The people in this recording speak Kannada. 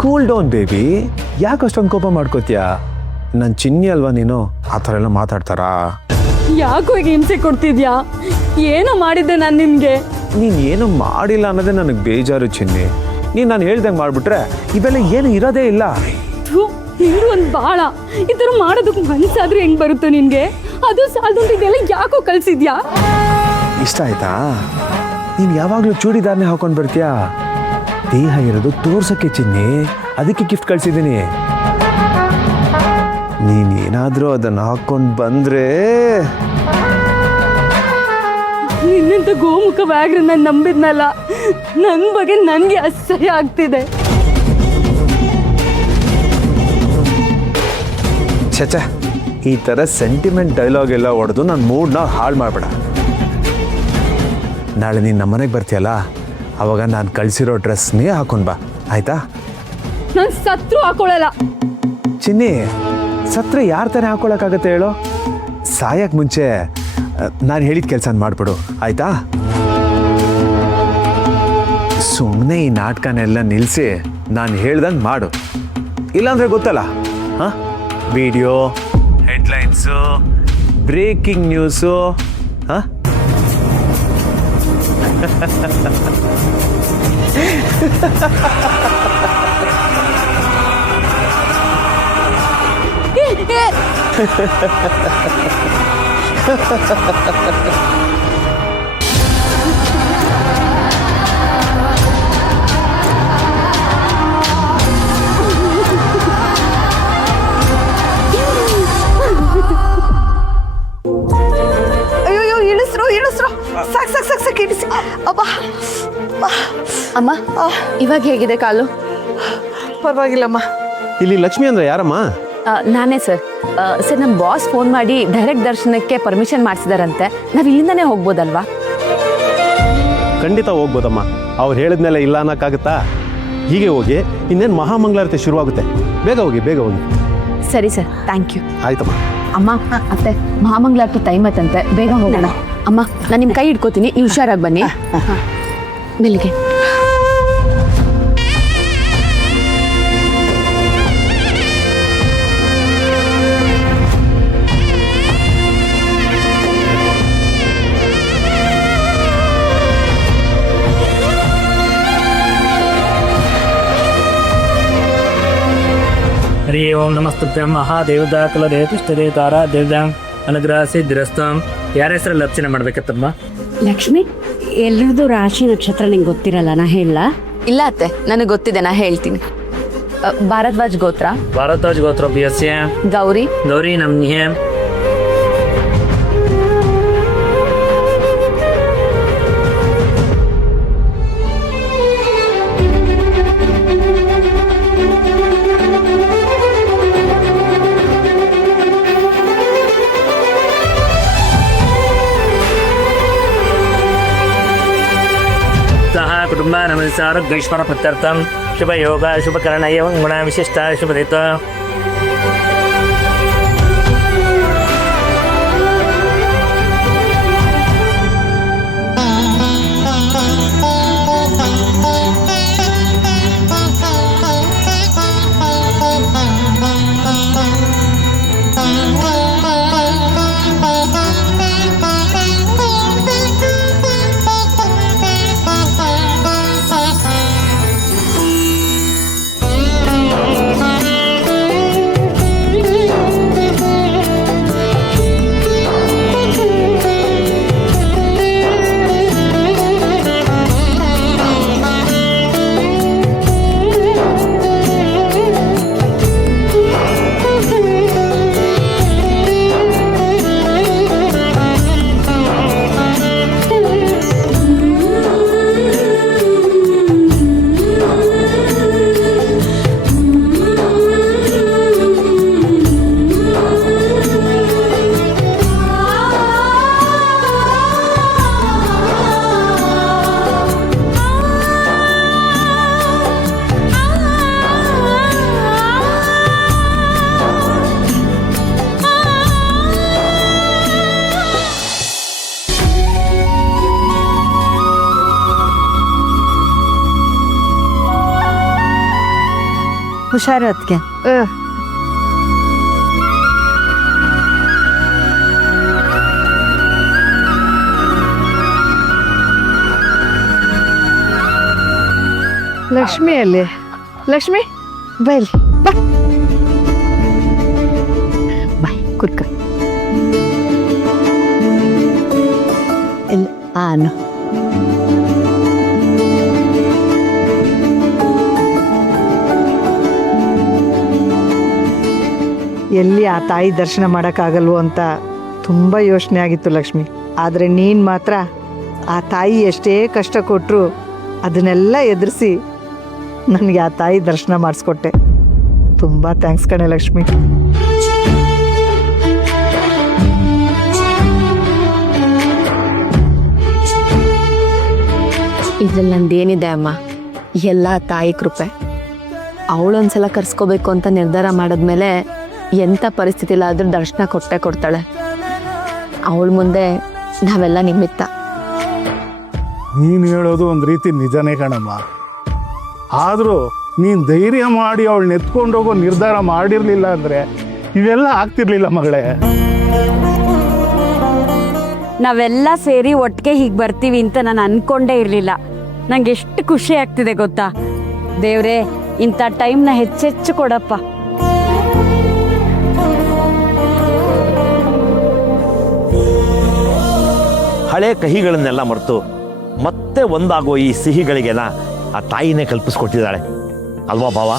Cool down baby. ಯಾಕೆ ಅಷ್ಟೊಂದು ಕೋಪ ಮಾಡ್ಕೋತೀಯಾ? ನನ್ನ ಚಿನ್ನಿ ಅಲ್ವಾ ನೀನು? ಆ ಥರ ಎಲ್ಲ ಮಾತಾಡ್ತಾರಾ? ಯಾಕೋ ಈಗ ಹಿಂಸೆ ಕೊಡ್ತಿದ್ಯಾ? ಏನೋ ಮಾಡಿದ್ದೆ ನಾನು ನಿನ್ಗೆ. ನೀನು ಏನು ಮಾಡಿಲ್ಲ ಅನ್ನೋದೇ ನನಗೆ ಬೇಜಾರು ಚಿನ್ನಿ. ನೀನು ನಾನು ಹೇಳ್ದಂಗೆ ಮಾಡಿಬಿಟ್ರೆ ಇವೆಲ್ಲ ಏನು ಇರೋದೇ ಇಲ್ಲ. ನಿಂದು ಒಂದು ಬಾಳ ಈ ಥರ ಮಾಡೋದಕ್ಕೆ ಮನಸ್ಸಾದ್ರೆ ಹೆಂಗೆ ಬರುತ್ತೋ ನಿನಗೆ? ಅದು ಸಾಲದುಂಟು ಇದೆಲ್ಲ ಯಾಕೋ ಕಲಿಸಿದ್ಯಾ? ಇಷ್ಟ ಆಯ್ತಾ? ನೀನು ಯಾವಾಗಲೂ ಚೂಡಿದಾರನೇ ಹಾಕೊಂಡು ಬರ್ತೀಯಾ? ದೇಹ ಇರೋದು ತೋರ್ಸೋಕ್ಕೆ ಚಿನ್ನಿ, ಅದಕ್ಕೆ ಗಿಫ್ಟ್ ಕಳಿಸಿದ್ದೀನಿ. ನೀನೇನಾದರೂ ಅದನ್ನು ಹಾಕ್ಕೊಂಡು ಬಂದರೆ ನಿನ್ನಂತ ಗೋಮುಖ ವ್ಯಾಘ್ರ ನಾನು ನಂಬಿದ್ನಲ್ಲ, ನನ್ನ ಬಗ್ಗೆ ನನಗೆ ಅಸಹ್ಯ ಆಗ್ತಿದೆ. ಛಚ, ಈ ಥರ ಸೆಂಟಿಮೆಂಟ್ ಡೈಲಾಗ್ ಎಲ್ಲ ಹೊಡೆದು ನನ್ನ ಮೂಡ್ನ ಹಾಳು ಮಾಡಬೇಡ. ನಾಳೆ ನೀನು ನಮ್ಮನೆಗೆ ಬರ್ತೀಯಲ್ಲ, ಅವಾಗ ನಾನು ಕಳಿಸಿರೋ ಡ್ರೆಸ್ನೇ ಹಾಕೊಂಡು ಬಾ, ಆಯಿತಾ? ನಾನು ಸತ್ರು ಹಾಕೊಳ್ಳಲ್ಲ. ಚಿನ್ನಿ, ಸತ್ರೆ ಯಾರ ತಾನೇ ಹಾಕೊಳ್ಳೋಕ್ಕಾಗತ್ತೆ ಹೇಳು? ಸಾಯಕ್ಕೆ ಮುಂಚೆ ನಾನು ಹೇಳಿದ ಕೆಲಸ ಮಾಡಿಬಿಡು, ಆಯಿತಾ? ಸುಮ್ಮನೆ ಈ ನಾಟಕನೆಲ್ಲ ನಿಲ್ಲಿಸಿ ನಾನು ಹೇಳ್ದಂಗೆ ಮಾಡು. ಇಲ್ಲಾಂದರೆ ಗೊತ್ತಲ್ಲ, ಹಾಂ, ವಿಡಿಯೋ, ಹೆಡ್ಲೈನ್ಸು, ಬ್ರೇಕಿಂಗ್ ನ್ಯೂಸು, ಹಾಂ. ಅಯ್ಯೋ ಇಳಿಸ್ರು ಸಾಕು ಇಳಿಸಿ. ಅಬ್ಬಾ ಅಮ್ಮ, ಇವಾಗ ಹೇಗಿದೆ ಕಾಲು? ಪರವಾಗಿಲ್ಲಮ್ಮ. ಇಲ್ಲಿ ಲಕ್ಷ್ಮಿ ಅಂದ್ರೆ ಯಾರಮ್ಮ? ನಾನೇ ಸರ್. ಸರ್, ನಮ್ಮ ಬಾಸ್ ಫೋನ್ ಮಾಡಿ ಡೈರೆಕ್ಟ್ ದರ್ಶನಕ್ಕೆ ಪರ್ಮಿಷನ್ ಮಾಡಿಸಿದಾರಂತೆ. ನಾವು ಇಲ್ಲಿಂದನೇ ಹೋಗ್ಬೋದಲ್ವಾ? ಖಂಡಿತ ಹೋಗ್ಬೋದಮ್ಮ. ಅವ್ರು ಹೇಳಿದ್ಮೇಲೆ ಇಲ್ಲ ಅನ್ನೋಕ್ಕಾಗುತ್ತಾ? ಹೀಗೆ ಹೋಗಿ, ಇನ್ನೇನು ಮಹಾಮಂಗಳಾರತಿ ಶುರುವಾಗುತ್ತೆ. ಬೇಗ ಹೋಗಿ. ಸರಿ ಸರ್, ಥ್ಯಾಂಕ್ ಯು. ಆಯ್ತಮ್ಮ. ಅಮ್ಮ, ಅತ್ತೆ, ಮಹಾಮಂಗಳಾರತಿ ಟೈಮ್ ಆಯ್ತಂತೆ, ಬೇಗ ಹೋಗೋಣ. ಅಮ್ಮ, ನಾನು ನಿಮ್ಮ ಕೈ ಹಿಡ್ಕೋತೀನಿ, ನೀವು ಹುಷಾರಾಗಿ ಬನ್ನಿ. ಬೆಳಿಗ್ಗೆ हरि ओम नमस्तुभ्यं महादेवदा कुलदेवतिष्ठते तारा देवदां अनुग्रह सिद्धिरस्तಂ. ಯಾರ ಹೆಸರಲ್ಲಿ ಅರ್ಚನೆ ಮಾಡ್ಬೇಕತ್ತಮ್ಮ? ಲಕ್ಷ್ಮಿ, ಎಲ್ಲರದು ರಾಶಿ ನಕ್ಷತ್ರ ನಿಂಗೆ ಗೊತ್ತಿರಲ್ಲ, ನಾ ಹೇಳ? ಇಲ್ಲ ಅತ್ತೆ, ನನಗೆ ಗೊತ್ತಿದೆ, ನಾ ಹೇಳ್ತೀನಿ. ಭಾರದ್ವಾಜ್ ಗೋತ್ರ. ಭಾರದ್ವಾಜ್ ಗೋತ್ರ ಬಿಯಸ್ಯ. ಗೌರಿ. ಗೌರಿ ನಮ್ನಿಹೆ. कुटुंबानमसारोग्यैश्वर प्रत्यर्थं शुभयोग शुभकरण एवं गुण विशिष्ट शुभदित. ಹುಷಾರು ಅದಕ್ಕೆ. ಲಕ್ಷ್ಮಿ ಅಲ್ಲಿ ಲಕ್ಷ್ಮಿ ಬೈಲ್ ಬಾ ಬಾಯ್ ಕುತ್ಕ ಇಲ್ಲ ಆನು ಎಲ್ಲಿ ಆ ತಾಯಿ ದರ್ಶನ ಮಾಡೋಕ್ಕಾಗಲ್ವೋ ಅಂತ ತುಂಬ ಯೋಚನೆ ಆಗಿತ್ತು ಲಕ್ಷ್ಮಿ. ಆದರೆ ನೀನು ಮಾತ್ರ ಆ ತಾಯಿ ಎಷ್ಟೇ ಕಷ್ಟ ಕೊಟ್ಟರು ಅದನ್ನೆಲ್ಲ ಎದುರಿಸಿ ನನಗೆ ಆ ತಾಯಿ ದರ್ಶನ ಮಾಡಿಸ್ಕೊಟ್ಟೆ. ತುಂಬ ಥ್ಯಾಂಕ್ಸ್ ಕಣೆ ಲಕ್ಷ್ಮಿ. ಇದ್ರಲ್ಲಿ ನಂದೇನಿದೆ ಅಮ್ಮ, ಎಲ್ಲ ತಾಯಿ ಕೃಪೆ. ಅವಳೊಂದ್ಸಲ ಕರ್ಸ್ಕೋಬೇಕು ಅಂತ ನಿರ್ಧಾರ ಮಾಡಿದ್ಮೇಲೆ ಎಂಥ ಪರಿಸ್ಥಿತಿಲಾದ್ರೂ ದರ್ಶನ ಕೊಟ್ಟೆ ಕೊಡ್ತಾಳೆ. ಅವಳ ಮುಂದೆ ನಾವೆಲ್ಲ ನಿಮಿತ್ತ. ನೀನು ಹೇಳೋದು ಒಂದು ರೀತಿ ನಿಜನೇ ಕಣಮ್ಮ. ಆದರೂ ನೀನು ಧೈರ್ಯ ಮಾಡಿ ಅವಳನ್ನ ಎತ್ಕೊಂಡೋಗೋ ನಿರ್ಧಾರ ಮಾಡಿರಲಿಲ್ಲ ಅಂದರೆ ಇವೆಲ್ಲ ಆಗ್ತಿರ್ಲಿಲ್ಲ ಮಗಳೇ. ನಾವೆಲ್ಲ ಸೇರಿ ಒಟ್ಟಿಗೆ ಹೀಗೆ ಬರ್ತೀವಿ ಅಂತ ನಾನು ಅನ್ಕೊಂಡೇ ಇರಲಿಲ್ಲ. ನಂಗೆ ಎಷ್ಟು ಖುಷಿ ಆಗ್ತಿದೆ ಗೊತ್ತಾ. ದೇವ್ರೇ, ಇಂಥ ಟೈಮ್ನ ಹೆಚ್ಚೆಚ್ಚು ಕೊಡಪ್ಪ. ಹಳೆ ಕಹಿಗಳನ್ನೆಲ್ಲ ಮರೆತು ಮತ್ತೆ ಒಂದಾಗೋ ಈ ಸಿಹಿಗಳಿಗೆನ ಆ ತಾಯಿನೇ ಕಲ್ಪಿಸ್ಕೊಟ್ಟಿದ್ದಾಳೆ ಅಲ್ವಾ ಭಾವ?